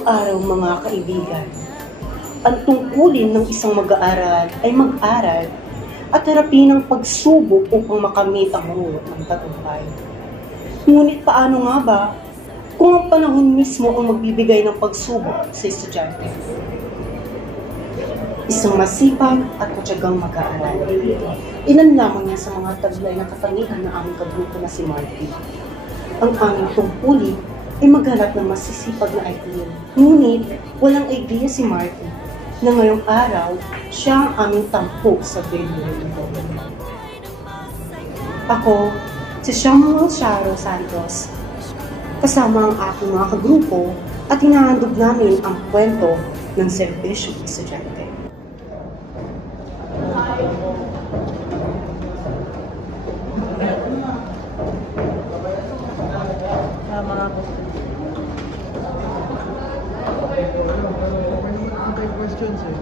Ngayong araw mga kaibigan, ang tungkulin ng isang mag-aaral ay mag-aral at harapin ang pagsubok upang makamit ang mundo ng tagumpay. Ngunit paano nga ba kung ang panahon mismo ang magbibigay ng pagsubok sa estudyante? Isang masipag at matyagang mag-aaral. Ilan lamang yan sa mga taglay na katangian ng aming kagrupo na si Marty. Ang aming tungkulin ay maghanap ng masisipag na ideal. Ngunit walang idea si Marty na ngayong araw siya ang aming tampo sa grade ito. Ako, si Samuel Sharo Santos, kasama ang aking mga kagrupo at hinahandog namin ang kwento ng serbisyong estudyante. Questions eh.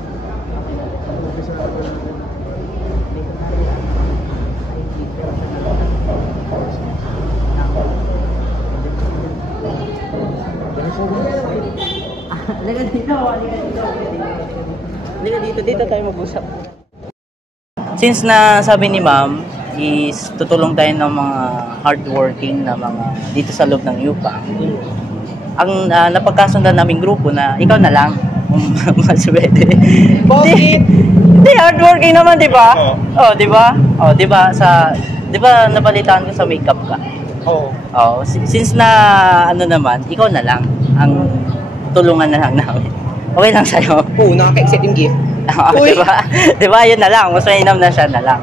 Dito tayo mag-usap. Since na sabi ni ma'am is tutulong tayo ng mga hardworking na mga dito sa loob ng UPA. Ang napagkasundan naming grupo na ikaw na lang maswede. Bakit? Hindi, hardworking naman, di ba? Oh, di ba? Oh, di ba di ba nabalitaan ko sa makeup ka? Oo. Oh, since na ano naman, ikaw na lang ang tulungan na lang namin. Okay lang sa'yo. Oo, nakaka-excite yung gift. Di ba? Di ba, yun na lang. Mas mainam na siya na lang.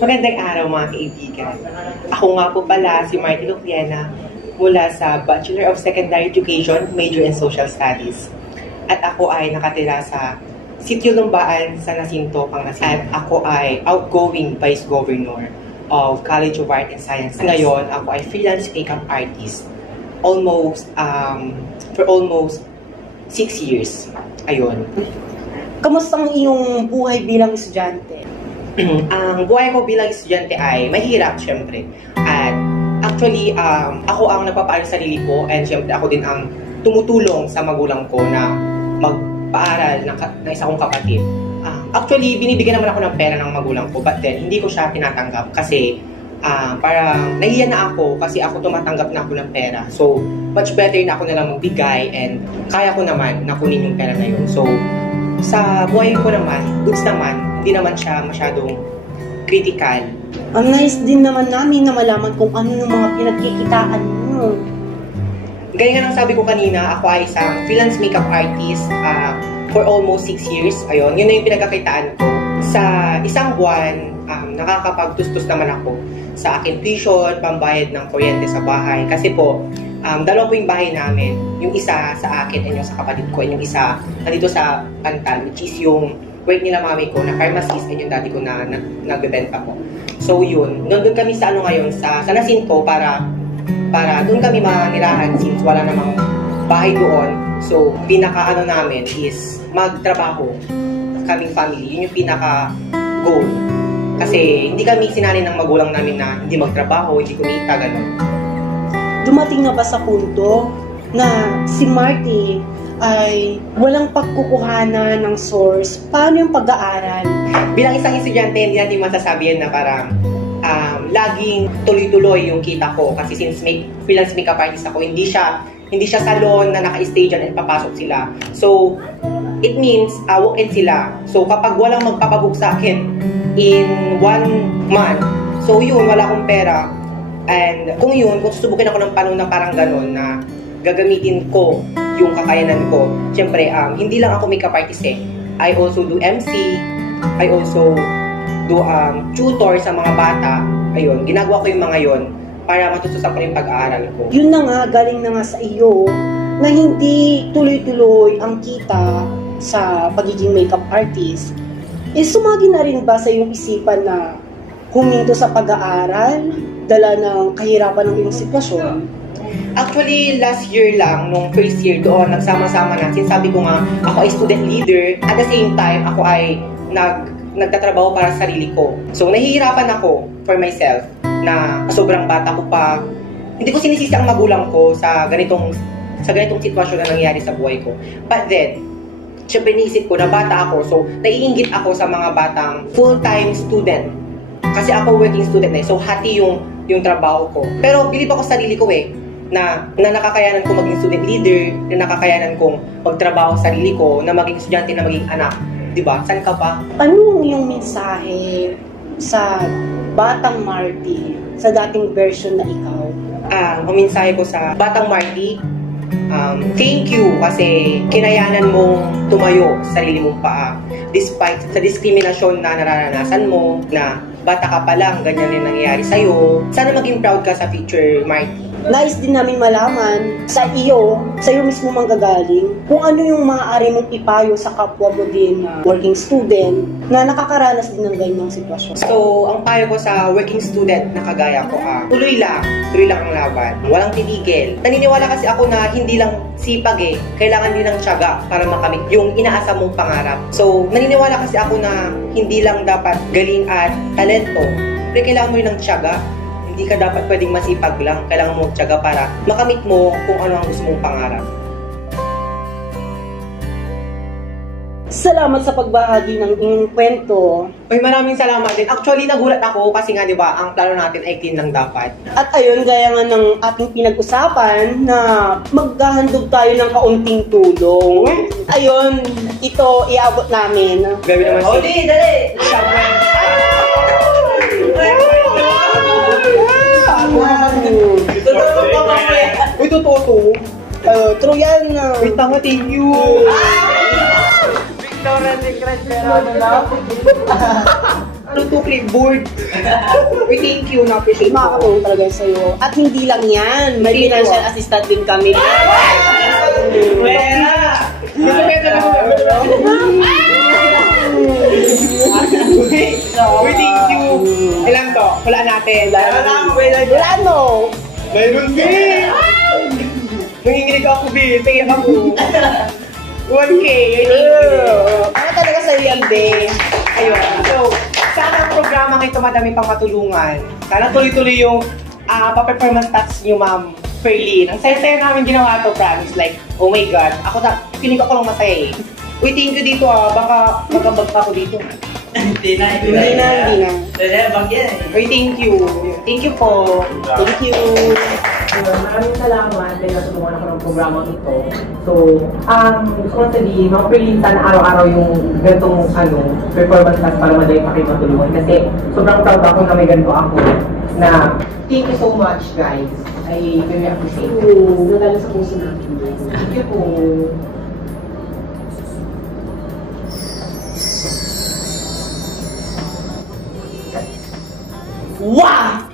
Magandang araw mga kaibigan. Ako nga po pala si Marty Lupiana mula sa Bachelor of Secondary Education, major in Social Studies. At ako ay nakatira sa Sitio Lumbaan, San Jacinto, Pangasinan. At ako ay outgoing Vice Governor of College of Art and Science. Ngayon, ako ay freelance makeup artist. For almost 6 years. Ayun. Kamusta ang iyong buhay bilang estudyante? Ang buhay ko bilang estudyante ay mahirap, syempre. At actually, ako ang nagpapaaral sa sarili ko and syempre ako din ang tumutulong sa magulang ko na magpaaral ng isa kong kapatid. Actually, binibigyan naman ako ng pera ng magulang ko but then hindi ko siya tinatanggap kasi parang nahiya na ako kasi ako tumatanggap na ako ng pera. So, much better na ako nalang magbigay and kaya ko naman na kunin yung pera na yun. So, sa buhay ko naman, goods naman, hindi naman siya masyadong critical. Ang nice din naman namin na malaman kung ano yung mga pinagkikitaan mo. Gaya nga ng sabi ko kanina, ako ay isang freelance makeup artist for almost 6 years. Ayun, yun na yung pinagkakitaan ko. Sa isang buwan, nakakapagtustos naman ako sa akin tuition, pambayad ng kuryente sa bahay. Kasi po, dalawa po yung bahay namin. Yung isa sa akin and yung sa kapatid ko. And yung isa nandito sa Pantal, which is yung work nila mami ko na pharmacist and yung daddy ko na nagbebenta po. So yun, nandun kami sa ngayon, sa San Jacinto para doon kami manirahan since wala namang bahay doon. So pinaka namin is magtrabaho kaming family. Yun yung pinaka goal. Kasi hindi kami sinanay ng magulang namin na hindi magtrabaho, hindi kumita, gano'n. Dumating na ba sa punto na si Marty ay walang pagkukuhanan ng source? Paano yung pag-aaral? Bilang isang estudyante, hindi natin masasabi yan na parang laging tuloy-tuloy yung kita ko. Kasi since freelance makeup artist ako, hindi siya salon na naka-stage and papasok sila. So, it means walk-in sila. So, kapag walang magpapabook sa akin in 1 month, so yun, wala akong pera. And kung susubukin ako ng panahon na parang gano'n na gagamitin ko yung kakayanan ko, syempre, hindi lang ako makeup artist eh. I also do MC, I also do tutor sa mga bata. Ayun, ginagawa ko yung mga yon para matutusan ko yung pag-aaral ko. Yun na nga, galing na nga sa iyo na hindi tuloy-tuloy ang kita sa pagiging makeup artist. Sumagi na rin ba sa iyong isipan na huminto sa pag-aaral, dala ng kahirapan ng iyong sitwasyon? Actually, last year lang, nung first year doon, nagsama-sama na. Sinasabi ko nga, ako ay student leader. At the same time, ako ay nagtatrabaho para sa sarili ko. So, nahihirapan ako for myself na sobrang bata ko pa. hindi ko sinisisi ang magulang ko sa ganitong sitwasyon na nangyayari sa buhay ko. But then, syempre naisip ko na bata ako, so naiinggit ako sa mga batang full-time student. Kasi ako working student na so hati yung trabaho ko. Pero bilib ako sa sarili ko na nakakayanan ko maging student leader, na nakakayanan kong magtrabaho sa sarili ko, na maging estudyante, na maging anak. Diba? Saan ka pa? Ano yung mensahe sa Batang Marty, sa dating version na ikaw? Ang mensahe ko sa Batang Marty, thank you kasi kinayanan mong tumayo sa sarili mong paa. Despite sa diskriminasyon na nararanasan mo, na bata ka pa lang, ganyan yung nangyayari sa'yo. Sana maging proud ka sa future, Marty. Nais din namin malaman sa iyo mismo manggagaling, kung ano yung maaari mong ipayo sa kapwa mo din na working student na nakakaranas din ng ganyang sitwasyon. So, ang payo ko sa working student na kagaya ko, tuloy lang ang laban. Walang titigil. Naniniwala kasi ako na hindi lang sipag kailangan din ng tiyaga para makamit yung inaasa mong pangarap. So, naniniwala kasi ako na hindi lang dapat galing at talento, pero kailangan mo rin ng tiyaga. Hindi ka dapat pwedeng masipag lang. Kailangan mo tiyaga para makamit mo kung ano ang gusto mong pangarap. Salamat sa pagbahagi ng inyong kwento. Uy, maraming salamat din. Actually, nagulat ako kasi nga, di ba, ang plano natin ay clean lang dapat. At ayun, gaya nga ng ating pinag-usapan na maghahandog tayo ng kaunting tulong. Ayun, ito iabot namin. Gabi naman si... dali! Uy, totoo to. True yan. Uy, tanga, thank you. Victoria Secret, pero ano lang? Ano to, clipboard? Uy, thank you. Na-appreciate ko. Makakatulong talaga sa'yo. At hindi lang yan. May financial assistant din kami. Uy, thank you. Ilan to? Hulaan natin. Wala mo. Mayroon din! Nanginginig ako, Bill. Tingin ako. 1K. Thank you. Ano talaga sa'yo yan, be? Ayun. So, sana ang programa ito madami pang matulungan. Sana tuloy-tuloy yung pa-performance stats niyo, Ma'am Ferlyn. Ang saya-saya namin ginawa ito, promise. Like, oh my God. Feeling ko lang masaya Uy, thank you dito Baka magkabag pa ako dito. Hindi na. Dali, bagyan Uy, thank you. Thank you po. Thank you. Maraming salamat dahil natulungan ako ng programa ito. So, gusto ko sabihin, mga Ferlyn, araw-araw yung ganitong performance class para madali pa kayo matulungan. Kasi sobrang proud ako na may ganito ako. Na, thank you so much, guys. I very appreciate it. Nadala sa puso natin. Thank you po. Wow!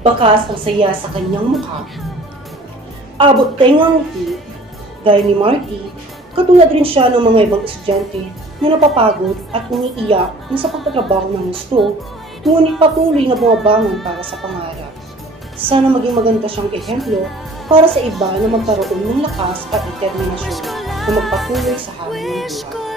Bakas ang saya sa kanyang mukha. Abot kay ngangiti, gaya ni Marty, katulad rin siya ng mga ibang estudyante na napapagod at umiiyak na sa pagtatrabaho ng gusto, ngunit patuloy na bumabangon para sa pangarap. Sana maging maganda siyang ehemplo para sa iba na magkaroon ng lakas at determinasyon na magpatuloy sa hamon ng buhay.